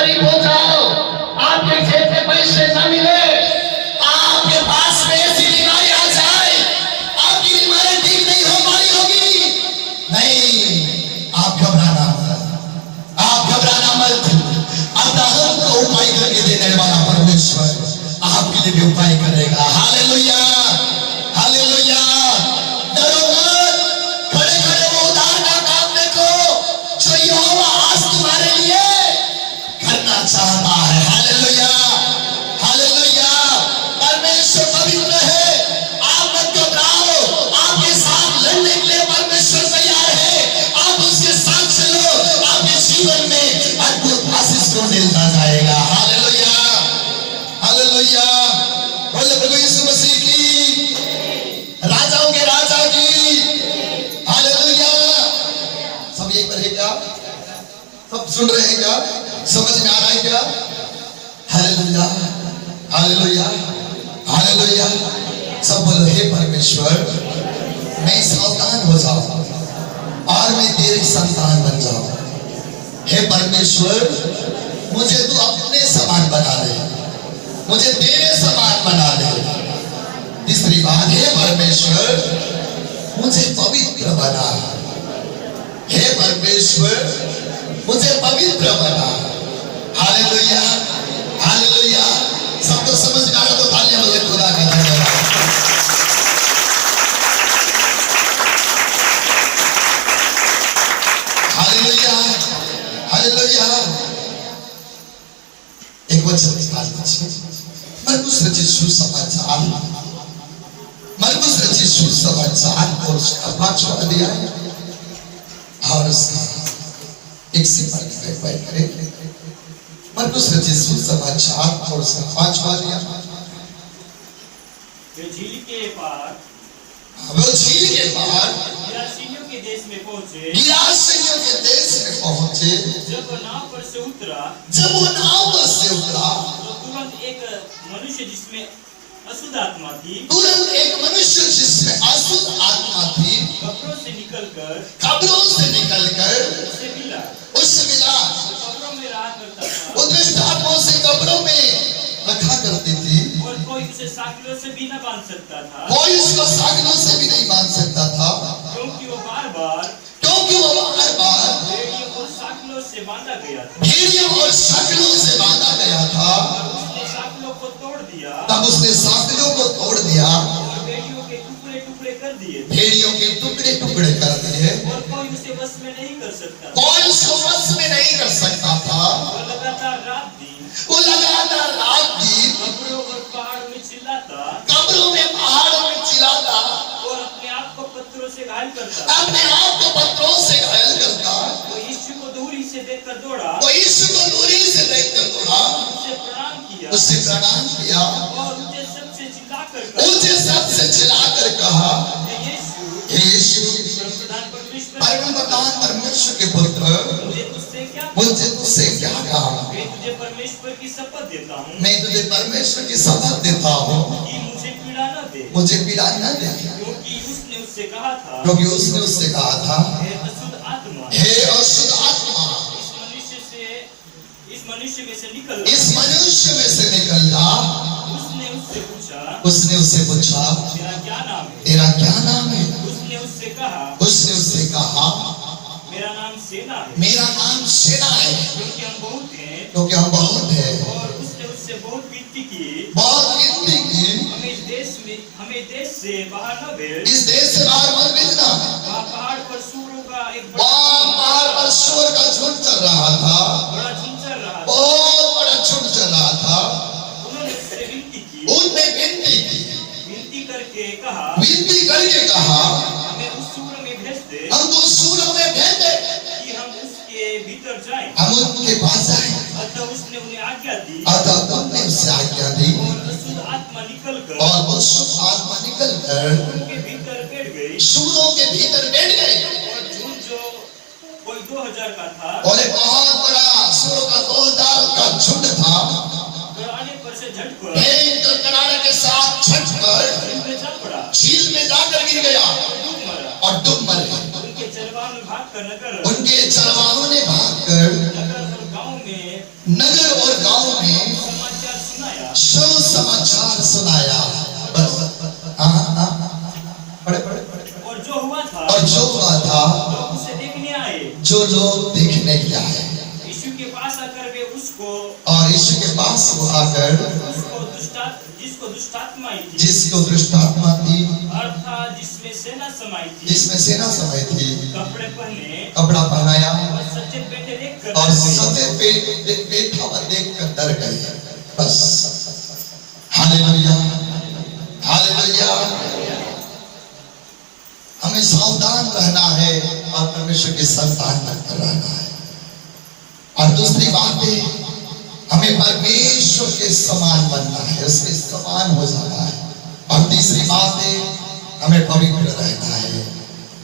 गरीब हो जाओ, आपके जेब में पैसे न मिले, आपके पास में ऐसी बीमारी आ जाए, आपकी बीमारी ठीक नहीं हो पाई होगी, नहीं, आप घबराना मत, आप घबराना मत। अब्राहम को उपाय करके देने वाला परमेश्वर आपके लिए भी उपाय करेगा। Hallelujah, hallelujah. डरो मत, खड़े खड़े वो उद्धार का काम देखो जो यहोवा आज तुम्हारे लिए करना चाहता है। Hallelujah, hallelujah. परमेश्वर पवित्र है, आप मत घबराओ, आपके साथ लड़ने के लिए परमेश्वर तैयार है। आप उसके साथ चलो, आपके जीवन में अद्भुत आशीष को मिलता जाएगा। Hallelujah, hallelujah. बोले प्रभु यीशु मसीह की, राजाओं के राजा की। हालेलुया। सब एक पर है क्या? सब सुन रहे हैं क्या? समझ में आ रहा है क्या? Hallelujah, hallelujah, hallelujah. सब बोलो हे परमेश्वर, मैं सावधान हो जाऊं और मैं तेरी संतान बन जाऊं। हे परमेश्वर, मुझे तू अपने समान बना ले, मुझे तेरे समान बना ले। तीसरी बात, हे परमेश्वर, मुझे पवित्र बना। हे परमेश्वर, मुझे पवित्र बना। Hallelujah, hallelujah. सबको समझ में आ रहा तो तालियां बजाएं खुदा का धन्यवाद। Hallelujah, hallelujah. एक वचन निकाल दीजिए, मरकुस रचित सुसमाचार, मरकुस रचित सुसमाचार और उसका 5वां अध्याय और उसका 1 से 5 करें। मरकुस रचित सुसमाचार और उसका 5वां अध्याय। झील के पार, वो झील के पार गिरासियों के देश में पहुंचे, गिरासियों के देश में पहुंचे। जब वो नाव पर से उतरा, जब वो नाव पर से उतरा तो तुरंत एक मनुष्य जिसमें अशुद्ध आत्मा थी, तुरंत एक मनुष्य जिसमें अशुद्ध आत्मा थी कब्रों से निकलकर कब्रों से निकलकर उससे मिला। उससे मिला। वो कब्रों में रहा करता था वो दुष्ट आत्माओं से कब्रों में रखा करती थी, और कोई उसे साकिलों से भी न बांध सकता था, कोई उसको सागनों से भी नहीं बांध सकता था, क्योंकि वो बार बार भेड़ियों और साकिलों से बांधा गया था। भेड़ियों और सागनों से बांधा गया था। उसने साकिलों को तोड़ दिया तब उसने सागनों को तोड़ दिया और भेड़ियों के टुकड़े टुकड़े कर दिए, भेड़ियों के टुकड़े टुकड़े कर दिए। और कोई उसे बस में नहीं कर सकता। कोई उसको वश में नहीं कर सकता था। वो लगातार रात दिन वो लगातार रात दिन कब्रों और पहाड़ों में चिल्लाता कब्रों में पहाड़ों में चिल्लाता और अपने आप को पत्थरों से घायल करता। अपने आप को पत्थरों से घायल करता। वो यीशु को दूरी से देखकर दौड़ा, वो यीशु को दूरी से देखकर दौड़ा, उससे प्रणाम किया उससे प्रणाम किया, और मुझे सबसे चिल्लाकर कहा, उसे सबसे चिल्लाकर कहा, हे यीशु, हे यीशु, परमप्रधान परमेश्वर, परमप्रधान परमेश्वर के पुत्र, मुझे तुझसे क्या मुझे तुझसे क्या कहा? मैं तुझे परमेश्वर की शपथ देता हूँ मैं तुझे परमेश्वर की शपथ देता हूँ कि मुझे पीड़ा न दे, मुझे पीड़ा न दे। क्योंकि उसने उससे कहा था, क्योंकि उसने उससे कहा था, हे अशुद्ध आत्मा, हे अशुद्ध आत्मा, इस मनुष्य में से निकल। इस मनुष्य में से निकल जा। उसने उससे पूछा, तेरा क्या नाम है? तेरा क्या नाम है? उसने उससे कहा, मेरा नाम सेना है, मेरा नाम सेना है, क्योंकि हम बहुत हैं। क्योंकि हम बहुत हैं। और उसने उससे बहुत विनती की, बहुत विनती की, हमें देश से बाहर न भेज, इस देश से बाहर मत भेजना। वहाँ पहाड़ पर सूरों का एक वहाँ पहाड़ पर सूर का झुंड चल रहा था, बड़ा झुंड चल रहा था। बहुत बड़ा झुंड चल रहा था। उन्होंने उससे विनती की, उनने विनती की, विनती करके कहा, हमें उस सूर में भेज दे, हम तो सूरों में भेज दे कि हम उसके भीतर जाएं। हम उनके पास जाएं। अतः उसने उन्हें आज्ञा दी, अतः तुमने उससे आज्ञा दी और अशुद्ध आत्मा निकलकर और वो शुद्ध आत्मा निकल कर उनके भीतर बैठ गई। सूरों के भीतर बैठ गए। और झुंड जो कोई 2000 का था, और एक बहुत बड़ा सूरों का 2000 का झुंड था, गड़ाने पर से झट पड़ा, भयंकर करारे के साथ छटकर झील में जा पड़ा, झील में जाकर गिर गया डूब मरा। और डूब मरे। उनके चरवाह ने भागकर उनके चरवाहों ने भागकर नगर और गांव में नगर लोग देखने के लिए आए यीशु के पास आकर वे उसको और यीशु के पास वो आकर जिसको दुष्टात्मा थी, जिसको दृष्टात्मा थी अर्थात जिसमें सेना समाई थी, जिसमें सेना समय थी कपड़े पहने कपड़ा पहनाया और सच्चे बेटे देखकर और सफेद पेठा पर देखकर डर गए। बस हालेलुया हालेलुया। हमें सावधान रहना है और परमेश्वर के संतान बनकर रहना है। और दूसरी बात है हमें परमेश्वर के समान बनना है, उसके समान हो जाना है। और तीसरी बात है हमें पवित्र रहना है।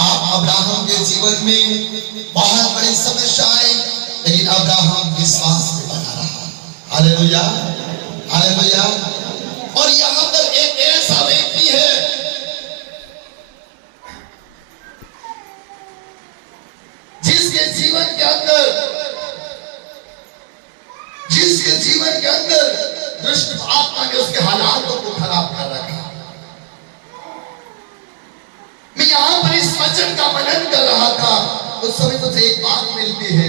आप अब्राहम के जीवन में बहुत बड़ी समस्या आई, लेकिन अब्राहम विश्वास में बना रहा। Hallelujah hallelujah. और यहाँ पर एक ऐसा व्यक्ति है जिसके जीवन के अंदर दुष्ट आत्मा ने उसके हालातों को खराब कर रखा। मैं यहां पर इस वचन का मनन कर रहा था, उस समय मुझे एक बात मिलती है।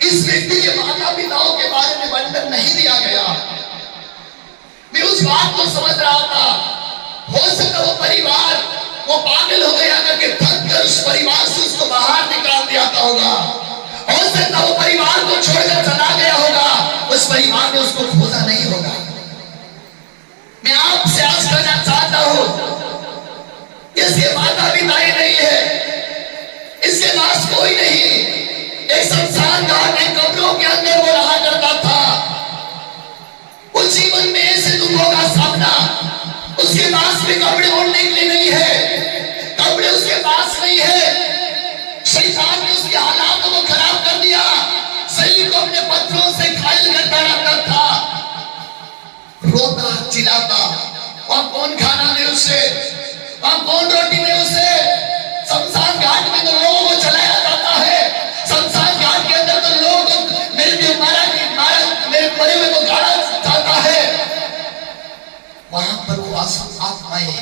इस व्यक्ति के माता पिताओं के बारे में वर्णन नहीं दिया गया। मैं उस बात को समझ रहा था, हो सकता वो परिवार वो पागल हो गया करके थक कर उस परिवार से उसको बाहर निकाल दिया होगा। हो सकता वो परिवार को छोड़कर चला गया होगा, उस परिवार ने उसको खोजा नहीं होगा। मैं आपसे आज कहना चाहता हूं, इसके माता पिता नहीं है, इसके पास कोई नहीं, एक शमशान घाट में कब्रों के अंदर वो रहा करता था। उस जीवन में ऐसे दुखों का सामना, उसके पास भी कपड़े ओढ़ने के लिए नहीं है, कपड़े उसके पास नहीं है। शैतान ने उसके हालातों को खराब कर दिया, शरीर को अपने पत्थरों से घायल करता रहता था, रोता चिल्लाता। वहां कौन खाना दे उसे, वहां कौन रोटी दे उसे। शमशान घाट में तो लोगों को चलाया जाता है, शमशान घाट के अंदर तो लोग मेरे मरे हुए को गाड़ा जाता है। वहां पर वो आत्माएं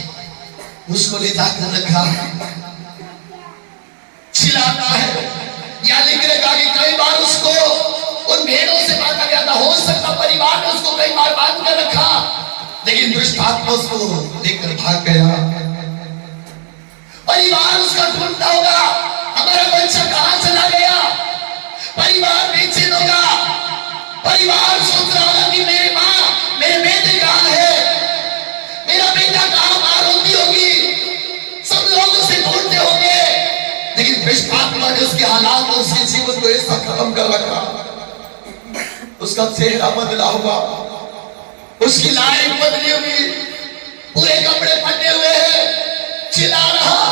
उसको ले जाकर रखा, चिल्लाता है। या लिख रखा कि कई बार उसको उन भेड़ों से बांधा गया था। हो सकता परिवार ने उसको कई बार बांध कर रखा, लेकिन दुष्ट आत्मा उसको लेकर भाग गया। परिवार उसका ढूंढता होगा, हमारा बच्चा कहां चला गया। परिवार बेचैन होगा, परिवार सोच रहा होगा कि मेरी माँ मेरे बेटे कहां है, मेरा बेटा कहां मार होती होगी। सब लोग उसे ढूंढते होंगे, लेकिन दुष्ट आत्मा ने उसके हालात और उसके जीवन को ऐसा खत्म कर रखा। उसका चेहरा बदला हुआ, उसकी लाइफ बदली हुई, पूरे कपड़े फटे हुए हैं, चिल्ला रहा।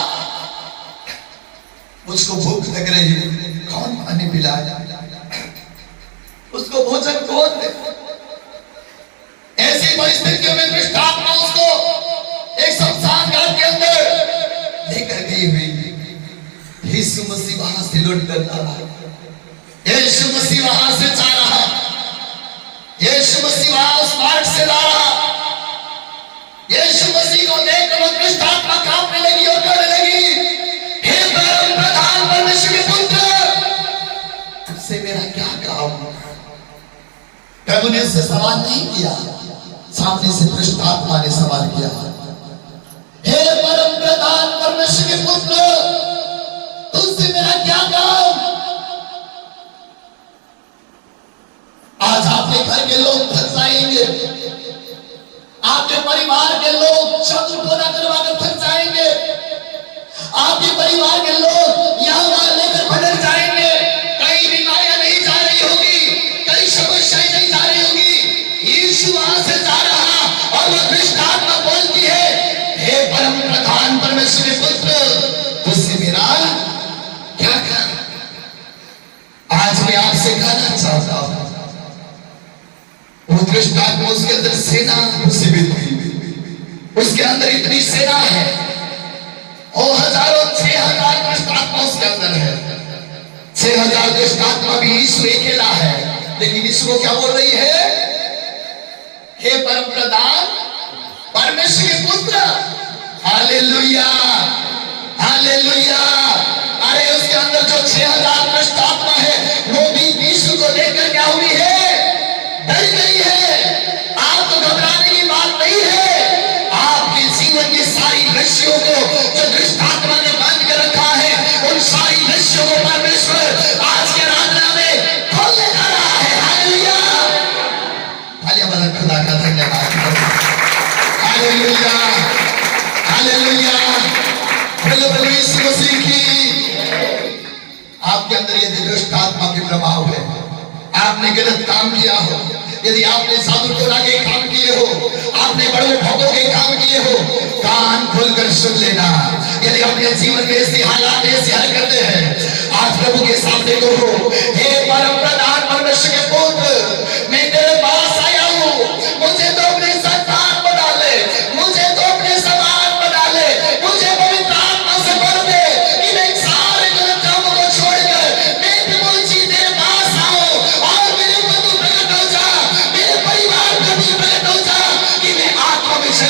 उसको भूख लग रही है, कौन पानी पिलाए, उसको भोजन कौन दे। ऐसी परिस्थितियों में दुष्ट आत्मा उसको एक शमशान घाट के अंदर लेकर गई हुई। यीशु मसीह वहां से लौट कर आ रहा, यीशु मसीह वहां से जा रहा, यीशु मसीह वहां उस मार्ग से जा रहा। यीशु मसीह को देखकर वो दुष्ट आत्मा कांपने लगी और डरने लगी। हे परम प्रधान परमेश्वर के पुत्र, तुझसे मेरा क्या काम। प्रभु ने उससे सवाल नहीं किया, सामने से दुष्ट आत्मा ने सवाल किया, हे परम प्रधान परमेश्वर के पुत्र, तुझसे मेरा क्या काम। आज आपके घर के लोग थक जाएंगे, आपके परिवार के लोग चतुर्भुजा करवाकर थक जाएंगे, आपके परिवार के लोग यहां वहां लेकर भटक जाएंगे। कई बीमारियां नहीं जा रही होगी, कई समस्याएं नहीं जा रही होगी। यीशु वहां से जा रहा और वह दुष्ट आत्मा बोलती है, हे परम प्रधान परमेश्वर के पुत्र, तुझसे मेरा क्या काम। आज मैं आपसे कहना चाहता हूं, वो दुष्ट आत्मा उसके अंदर सेना मुसीबत हुई, उसके अंदर इतनी सेना है और हजारों 6000 दुष्ट आत्मा उसके अंदर है। 6000 दुष्ट आत्मा भी यीशु अकेला है, लेकिन यीशु को क्या बोल रही है, हे परम प्रधान परमेश्वर के पुत्र। Hallelujah hallelujah. अरे उसके अंदर जो जो 6000 दुष्ट आत्मा है वो भी यीशु को देखकर क्या हुई है? डर गई है। आपको घबराने की बात नहीं है। आपके जीवन की सारी दृश्यों को जो दुष्ट आत्मा ने बंद कर रखा है, उन सारी दृश्यों को परमेश्वर आज के आराधना में खोलने जा रहा है। हालेलुया। तालियां बजाकर खुदा का धन्यवाद करो। Hallelujah, hallelujah. बोलो बोलो यीशु मसीह की। आपके अंदर यदि दुष्ट आत्मा के प्रभाव है, आपने गलत काम किया हो, यदि आपने साधु टोला के काम किए हो, आपने बड़े भक्तों के काम किए हो, कान खोलकर सुन लेना। यदि अपने जीवन में ऐसे हालात ऐसे हरकतें हैं, आज प्रभु के सामने